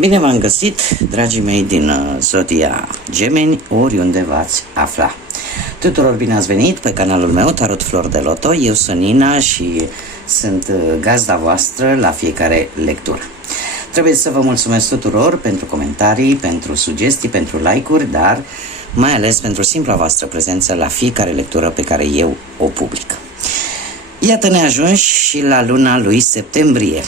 Bine v-am găsit, dragii mei din Zodia Gemeni, oriunde v-ați afla. Tuturor bine ați venit pe canalul meu, Tarot Flori de Loto. Eu sunt Nina și sunt gazda voastră la fiecare lectură. Trebuie să vă mulțumesc tuturor pentru comentarii, pentru sugestii, pentru like-uri, dar mai ales pentru simpla voastră prezență la fiecare lectură pe care eu o public. Iată, ne ajungi și la luna lui septembrie.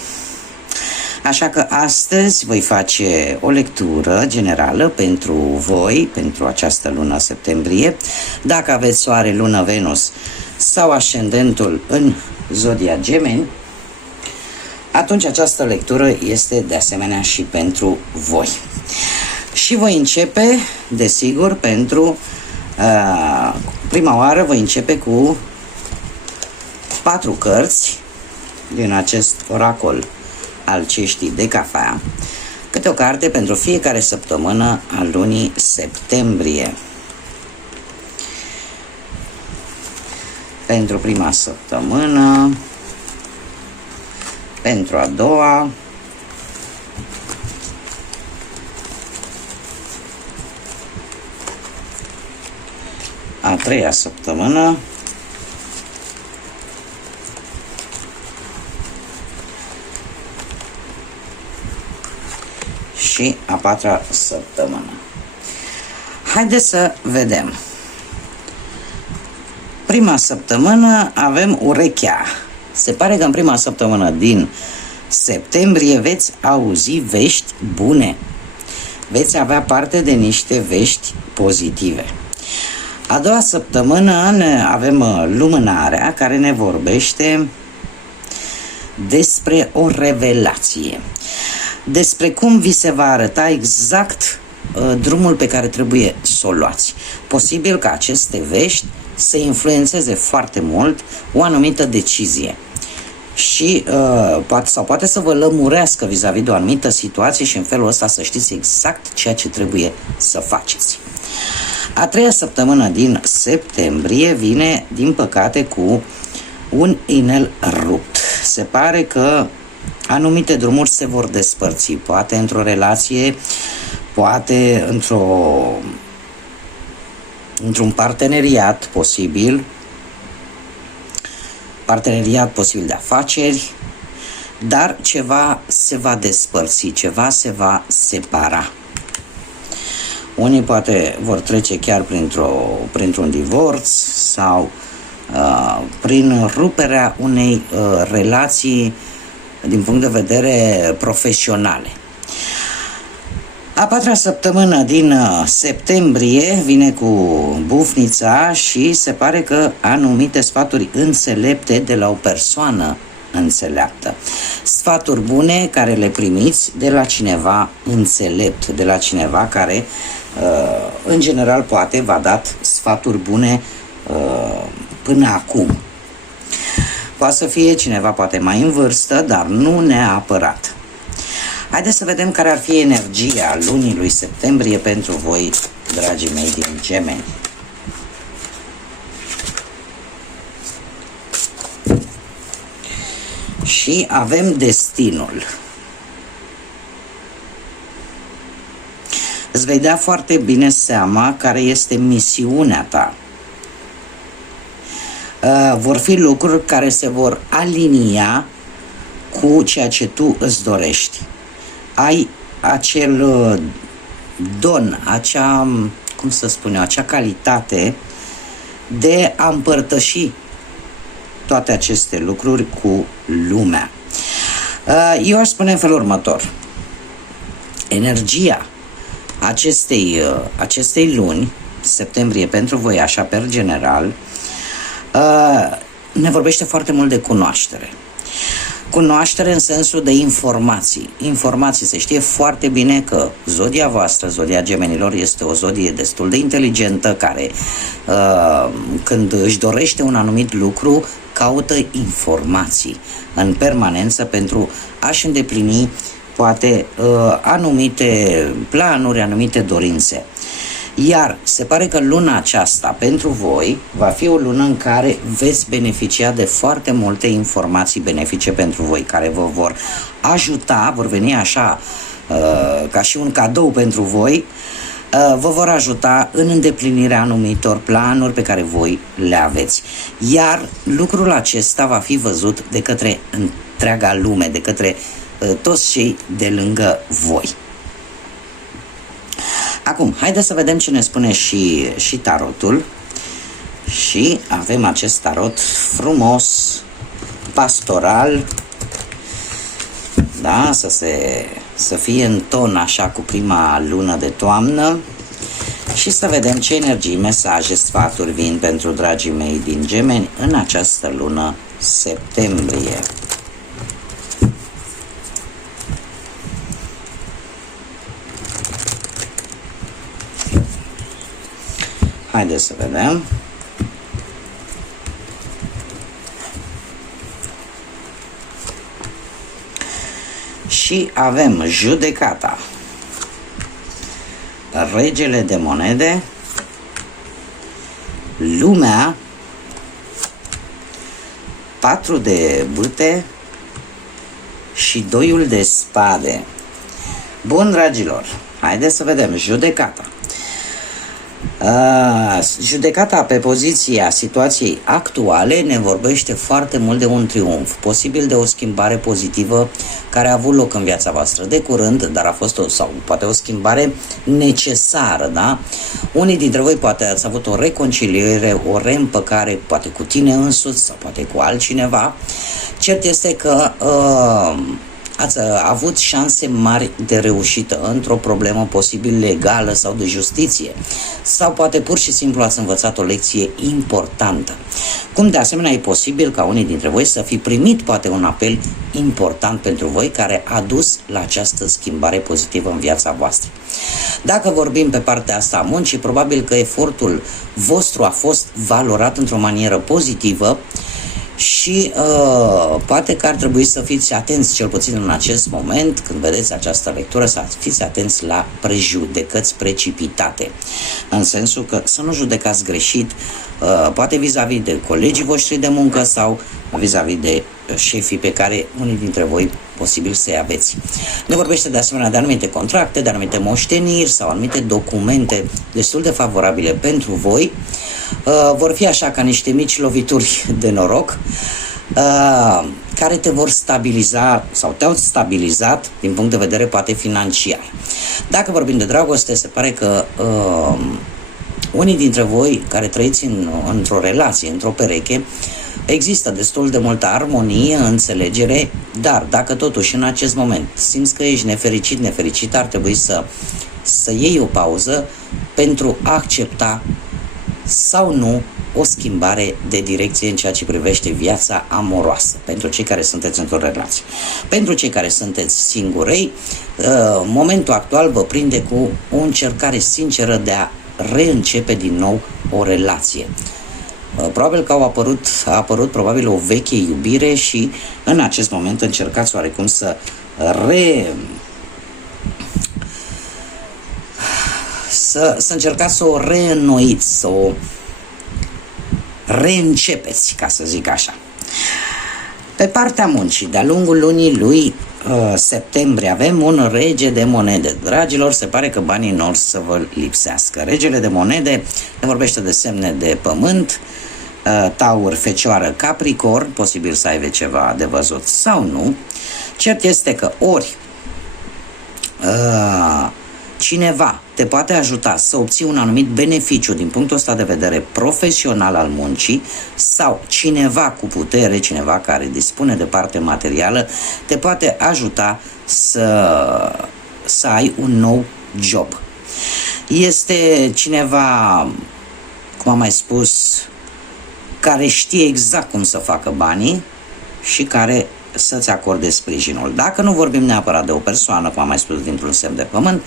Așa că astăzi voi face o lectură generală pentru voi, pentru această lună septembrie. Dacă aveți soare, lună, Venus sau ascendentul în Zodia Gemeni, atunci această lectură este de asemenea și pentru voi. Și voi începe, desigur, pentru prima oară voi începe cu 4 cărți din acest oracol al ceștii de cafea, câte o carte pentru fiecare săptămână a lunii septembrie. Pentru prima săptămână, pentru a doua, a treia săptămână, și a 4-a săptămână. Haideți să vedem. Prima săptămână avem urechea. Se pare că în prima săptămână din septembrie veți auzi vești bune. Veți avea parte de niște vești pozitive. A doua săptămână avem lumânarea, care ne vorbește despre o revelație, despre cum vi se va arăta exact drumul pe care trebuie să o luați. Posibil ca aceste vești să influențeze foarte mult o anumită decizie și poate să vă lămurească vis-a-vis de o anumită situație și în felul ăsta să știți exact ceea ce trebuie să faceți. A treia săptămână din septembrie vine, din păcate, cu un inel rupt. Se pare că anumite drumuri se vor despărți, poate într-o relație, poate într-un parteneriat posibil de afaceri, dar ceva se va despărți, ceva se va separa. Unii poate vor trece chiar printr-un divorț sau prin ruperea unei relații din punct de vedere profesionale. A 4-a săptămână din septembrie vine cu bufnița și se pare că anumite sfaturi înțelepte de la o persoană înțeleaptă. Sfaturi bune care le primiți de la cineva înțelept, de la cineva care în general poate v-a dat sfaturi bune până acum. Poate să fie cineva poate mai în vârstă, dar nu neapărat. Haideți să vedem care ar fi energia lunii lui septembrie pentru voi, dragii mei din Gemeni. Și avem destinul. Îți vei da foarte bine seama care este misiunea ta. Vor fi lucruri care se vor alinia cu ceea ce tu îți dorești. Ai acel don, acea calitate de a împărtăși toate aceste lucruri cu lumea. Eu aș spune în felul următor. Energia acestei luni, septembrie, pentru voi, așa per general, ne vorbește foarte mult de cunoaștere. Cunoaștere în sensul de informații. Informații. Se știe foarte bine că zodia voastră, zodia gemenilor, este o zodie destul de inteligentă care când își dorește un anumit lucru, caută informații în permanență pentru a-și îndeplini poate anumite planuri, anumite dorințe. Iar se pare că luna aceasta pentru voi va fi o lună în care veți beneficia de foarte multe informații benefice pentru voi, care vă vor ajuta, vor veni așa ca și un cadou pentru voi, vă vor ajuta în îndeplinirea anumitor planuri pe care voi le aveți. Iar lucrul acesta va fi văzut de către întreaga lume, de către toți cei de lângă voi. Acum, haideți să vedem ce ne spune și tarotul. Și avem acest tarot frumos, pastoral, da, să fie în ton așa cu prima lună de toamnă. Și să vedem ce energii, mesaje, sfaturi vin pentru dragii mei din Gemeni în această lună septembrie. Haideți să vedem. Și avem judecata, regele de monede, lumea, 4 de bâte și 2 de spade. Bun, dragilor, haideți să vedem judecata. Judecata pe poziția situației actuale ne vorbește foarte mult de un triumf, posibil de o schimbare pozitivă care a avut loc în viața voastră de curând, dar a fost sau poate o schimbare necesară, da? Unii dintre voi poate ați avut o reconciliere, o reîmpăcare, poate cu tine însuți sau poate cu altcineva. Cert este că ați avut șanse mari de reușită într-o problemă posibil legală sau de justiție, sau poate pur și simplu ați învățat o lecție importantă. Cum de asemenea e posibil ca unii dintre voi să fi primit poate un apel important pentru voi care a dus la această schimbare pozitivă în viața voastră. Dacă vorbim pe partea asta a muncii, probabil că efortul vostru a fost valorat într-o manieră pozitivă. Și poate că ar trebui să fiți atenți, cel puțin în acest moment, când vedeți această lectură, să fiți atenți la prejudecăți precipitate. În sensul că să nu judecați greșit, poate vis-a-vis de colegii voștri de muncă sau vis-a-vis de șefii pe care unii dintre voi posibil să-i aveți. Ne vorbește de asemenea de anumite contracte, de anumite moșteniri sau anumite documente destul de favorabile pentru voi. Vor fi așa ca niște mici lovituri de noroc care te vor stabiliza sau te-au stabilizat din punct de vedere poate financiar. Dacă vorbim de dragoste, se pare că unii dintre voi care trăiți într-o relație, într-o pereche, există destul de multă armonie, înțelegere, dar dacă totuși în acest moment simți că ești nefericit, ar trebui să iei o pauză pentru a accepta sau nu o schimbare de direcție în ceea ce privește viața amoroasă, pentru cei care sunteți într-o relație. Pentru cei care sunteți singurei, momentul actual vă prinde cu o încercare sinceră de a reîncepe din nou o relație. Probabil că a apărut probabil o veche iubire și în acest moment încercați oarecum să încercați să o reînnoiți, să o reîncepeți, ca să zic așa. Pe partea muncii, de-a lungul lunii lui septembrie, avem un rege de monede. Dragilor, se pare că banii nu or să vă lipsească. Regele de monede ne vorbește de semne de pământ, Taur, Fecioară, Capricorn, posibil să aibă ceva de văzut sau nu. Cert este că ori cineva te poate ajuta să obții un anumit beneficiu din punctul ăsta de vedere profesional al muncii, sau cineva cu putere, cineva care dispune de parte materială, te poate ajuta să ai un nou job. Este cineva, cum am mai spus, care știe exact cum să facă banii și care să-ți acorde sprijinul. Dacă nu vorbim neapărat de o persoană, cum am mai spus, dintr-un semn de pământ,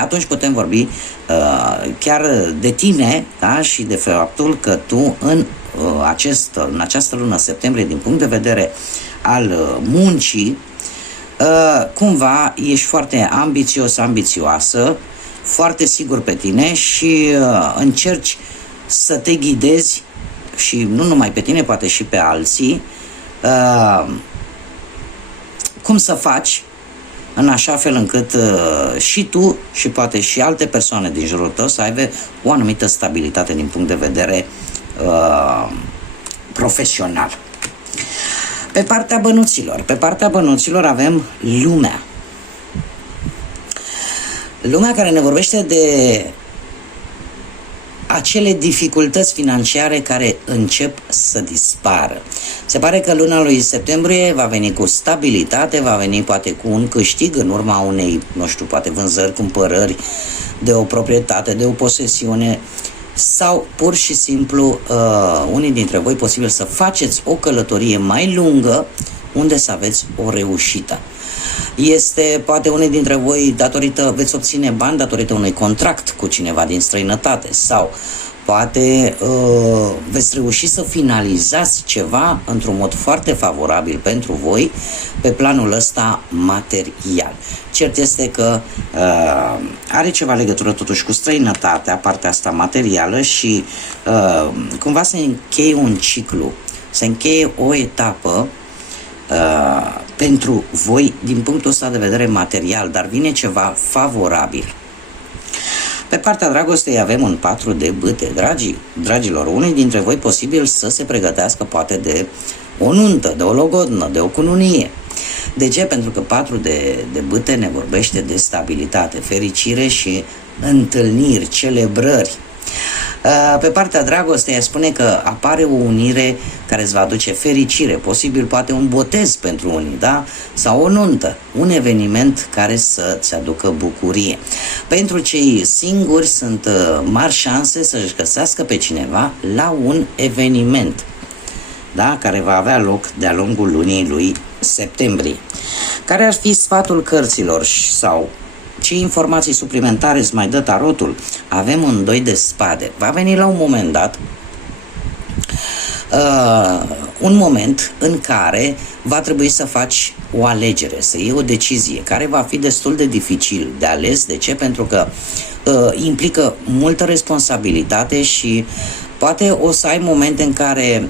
atunci putem vorbi chiar de tine, da? Și de faptul că tu în această lună septembrie, din punct de vedere al muncii, cumva ești foarte ambițios, ambițioasă, foarte sigur pe tine și încerci să te ghidezi și nu numai pe tine, poate și pe alții, cum să faci în așa fel încât și tu și poate și alte persoane din jurul tău să aibă o anumită stabilitate din punct de vedere profesional. Pe partea bănuților avem lumea. Lumea care ne vorbește de acele dificultăți financiare care încep să dispară. Se pare că luna lui septembrie va veni cu stabilitate, va veni poate cu un câștig în urma unei, nu știu, poate vânzări, cumpărări de o proprietate, de o posesiune, sau pur și simplu unii dintre voi posibil să faceți o călătorie mai lungă unde să aveți o reușită. Este poate unii dintre voi veți obține bani datorită unui contract cu cineva din străinătate, sau poate veți reuși să finalizați ceva într-un mod foarte favorabil pentru voi pe planul ăsta material. Cert este că are ceva legătură totuși cu străinătatea, partea asta materială, și cumva se încheie un ciclu, se încheie o etapă pentru voi din punctul ăsta de vedere material, dar vine ceva favorabil. Pe partea dragostei avem un 4 de bâte. Dragilor, unii dintre voi posibil să se pregătească poate de o nuntă, de o logodnă, de o cununie. De ce? Pentru că 4 de bâte ne vorbește de stabilitate, fericire și întâlniri, celebrări. Pe partea dragostei spune că apare o unire care îți va aduce fericire, posibil poate un botez pentru unii, da? Sau o nuntă, un eveniment care să-ți aducă bucurie. Pentru cei singuri sunt mari șanse să-și găsească pe cineva la un eveniment, da? Care va avea loc de-a lungul lunii lui septembrie. Care ar fi sfatul cărților sau ce informații suplimentare îți mai dă tarotul? Avem un 2 de spade. Va veni la un moment dat un moment în care va trebui să faci o alegere, să iei o decizie, care va fi destul de dificil de ales. De ce? Pentru că implică multă responsabilitate și poate o să ai momente în care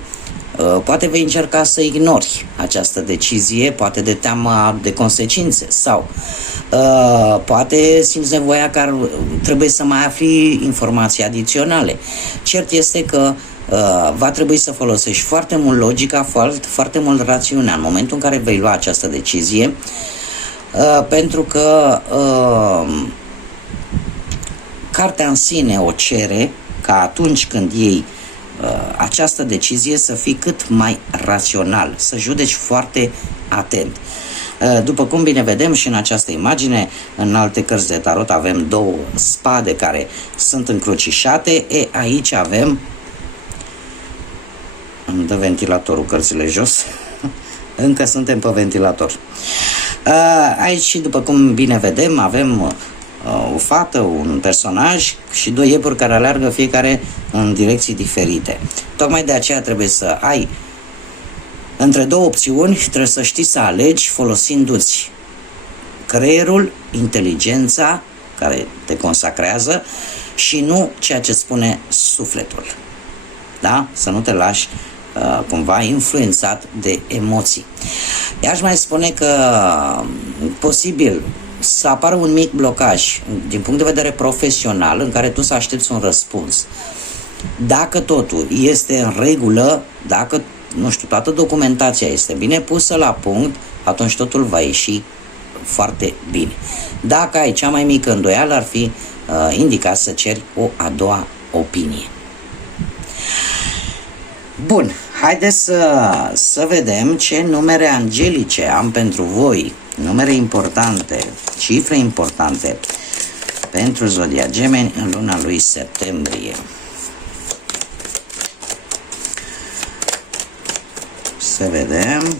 poate vei încerca să ignori această decizie, poate de teama de consecințe, sau poate simți nevoia că trebuie să mai afli informații adiționale. Cert este că va trebui să folosești foarte mult logica, foarte mult rațiunea în momentul în care vei lua această decizie, pentru că cartea în sine o cere ca atunci când iei această decizie să fii cât mai rațional, să judeci foarte atent. După cum bine vedem și în această imagine, în alte cărți de tarot avem 2 spade care sunt încrucișate. Aici avem, îmi dă ventilatorul cărțile jos, încă suntem pe ventilator. Aici, după cum bine vedem, avem o fată, un personaj și 2 iepuri care aleargă fiecare în direcții diferite. Tocmai de aceea trebuie să ai între 2 opțiuni, trebuie să știi să alegi folosindu-ți creierul, inteligența care te consacrează și nu ceea ce spune sufletul. Da? Să nu te lași cumva influențat de emoții. I-aș mai spune că posibil să apară un mic blocaj din punct de vedere profesional în care tu să aștepți un răspuns. Dacă totul este în regulă, dacă, nu știu, toată documentația este bine pusă la punct, atunci totul va ieși foarte bine. Dacă ai cea mai mică îndoială, ar fi indicat să ceri o a doua opinie. Bun, haideți să vedem ce numere angelice am pentru voi, numere importante, cifre importante pentru Zodia Gemeni în luna lui septembrie. Să vedem.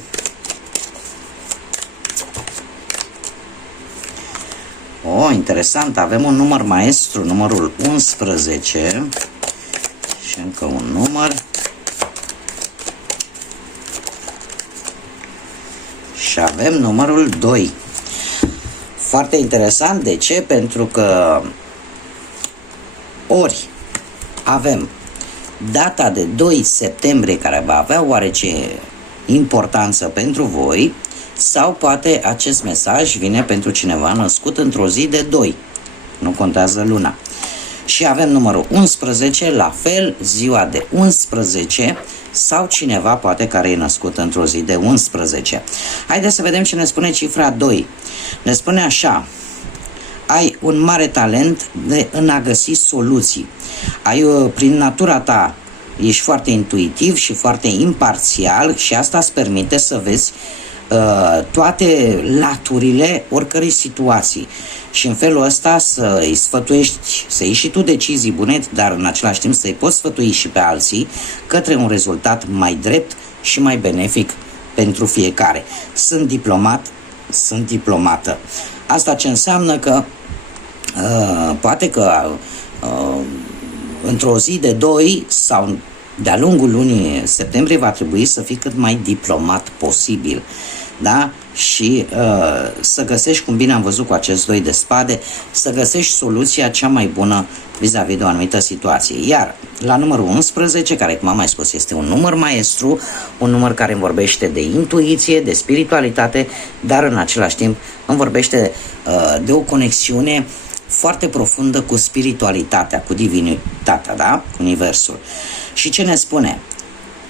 Interesant, avem un număr maestru, numărul 11 și încă un număr. Și avem numărul 2. Foarte interesant, de ce? Pentru că ori avem data de 2 septembrie care va avea oarece importanță pentru voi, sau poate acest mesaj vine pentru cineva născut într-o zi de 2, nu contează luna. Și avem numărul 11, la fel, ziua de 11, sau cineva poate care e născut într-o zi de 11. Haideți să vedem ce ne spune cifra 2. Ne spune așa: ai un mare talent în a găsi soluții. Prin natura ta, ești foarte intuitiv și foarte imparțial și asta îți permite să vezi toate laturile oricărei situații. Și în felul ăsta să îi sfătuiești, să iei și tu decizii bune, dar în același timp să-i poți sfătui și pe alții către un rezultat mai drept și mai benefic pentru fiecare. Sunt diplomat, sunt diplomată. Asta ce înseamnă că poate că într-o zi de 2 sau de-a lungul lunii septembrie va trebui să fii cât mai diplomat posibil, da? Și să găsești, cum bine am văzut cu acest 2 de spade, să găsești soluția cea mai bună vis-a-vis de o anumită situație. Iar la numărul 11, care, cum am mai spus, este un număr maestru, un număr care îmi vorbește de intuiție, de spiritualitate, dar în același timp îmi vorbește de o conexiune foarte profundă cu spiritualitatea, cu divinitatea, da? Cu universul. Și ce ne spune?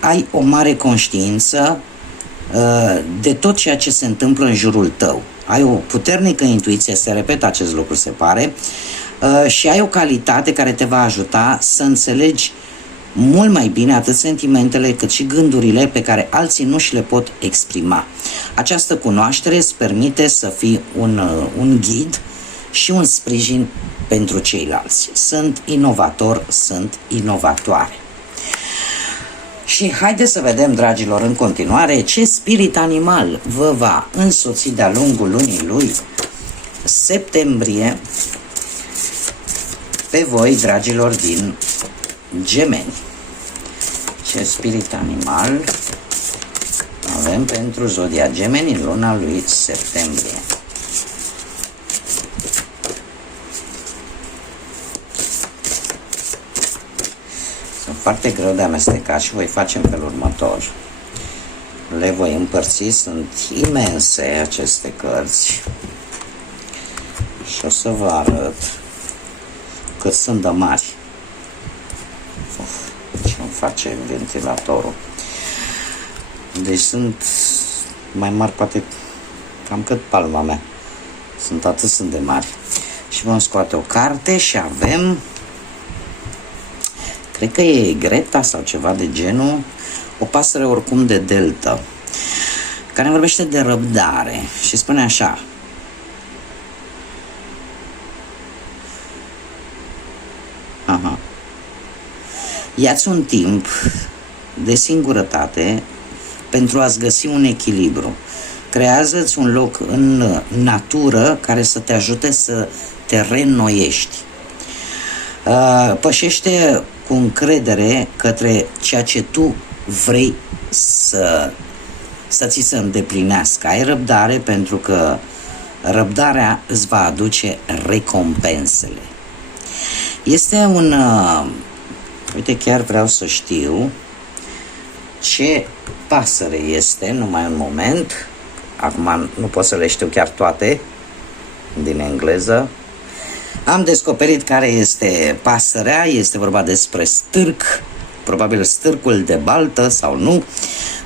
Ai o mare conștiință de tot ceea ce se întâmplă în jurul tău. Ai o puternică intuiție, se repetă acest lucru, se pare, și ai o calitate care te va ajuta să înțelegi mult mai bine atât sentimentele cât și gândurile pe care alții nu și le pot exprima. Această cunoaștere îți permite să fii un ghid și un sprijin pentru ceilalți. Sunt inovator, sunt inovatoare. Și haideți să vedem, dragilor, în continuare ce spirit animal vă va însoți de-a lungul lunii lui septembrie pe voi, dragilor, din Gemeni. Ce spirit animal avem pentru zodia Gemeni în luna lui septembrie. Foarte greu de amestecat și voi face în felul următor. Le voi împărți, sunt imense aceste cărți și o să vă arăt cât sunt de mari. Ce îmi face ventilatorul. Deci sunt mai mari, poate cam cât palma mea. Sunt de mari. Și vom scoate o carte și avem, cred că e Greta sau ceva de genul, o pasăre oricum de delta, care vorbește de răbdare și spune așa: ia-ți un timp de singurătate pentru a-ți găsi un echilibru. Creează-ți un loc în natură care să te ajute să te reînnoiești. Pășește cu încredere către ceea ce tu vrei să ți se îndeplinească. Ai răbdare, pentru că răbdarea îți va aduce recompensele. Este un... uite, chiar vreau să știu ce pasăre este, numai un moment. Acum nu pot să le știu chiar toate din engleză. Am descoperit care este pasărea, este vorba despre stârc, probabil stârcul de baltă sau nu,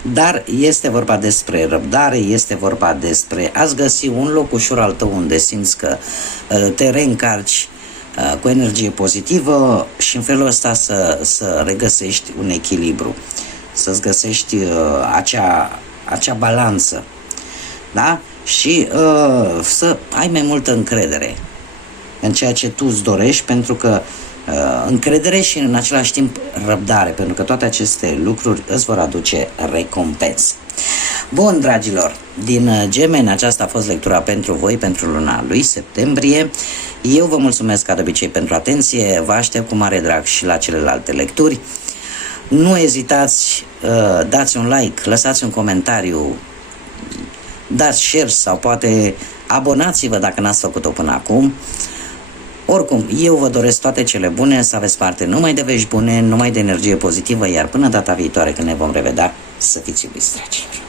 dar este vorba despre răbdare, este vorba despre a-ți găsi un loc ușor al tău unde simți că te reîncarci cu energie pozitivă și în felul ăsta să regăsești un echilibru, să-ți găsești acea balanță, da? Și să ai mai multă încredere în ceea ce tu îți dorești, pentru că încredere și în același timp răbdare, pentru că toate aceste lucruri îți vor aduce recompense. Bun, dragilor, din Gemeni aceasta a fost lectura pentru voi, pentru luna lui septembrie. Eu vă mulțumesc ca de obicei pentru atenție, vă aștept cu mare drag și la celelalte lecturi. Nu ezitați, dați un like, lăsați un comentariu, dați share sau poate abonați-vă dacă n-ați făcut-o până acum. Oricum, eu vă doresc toate cele bune, să aveți parte numai de vești bune, numai de energie pozitivă, iar până data viitoare când ne vom revedea, să fiți iubiți, dragilor.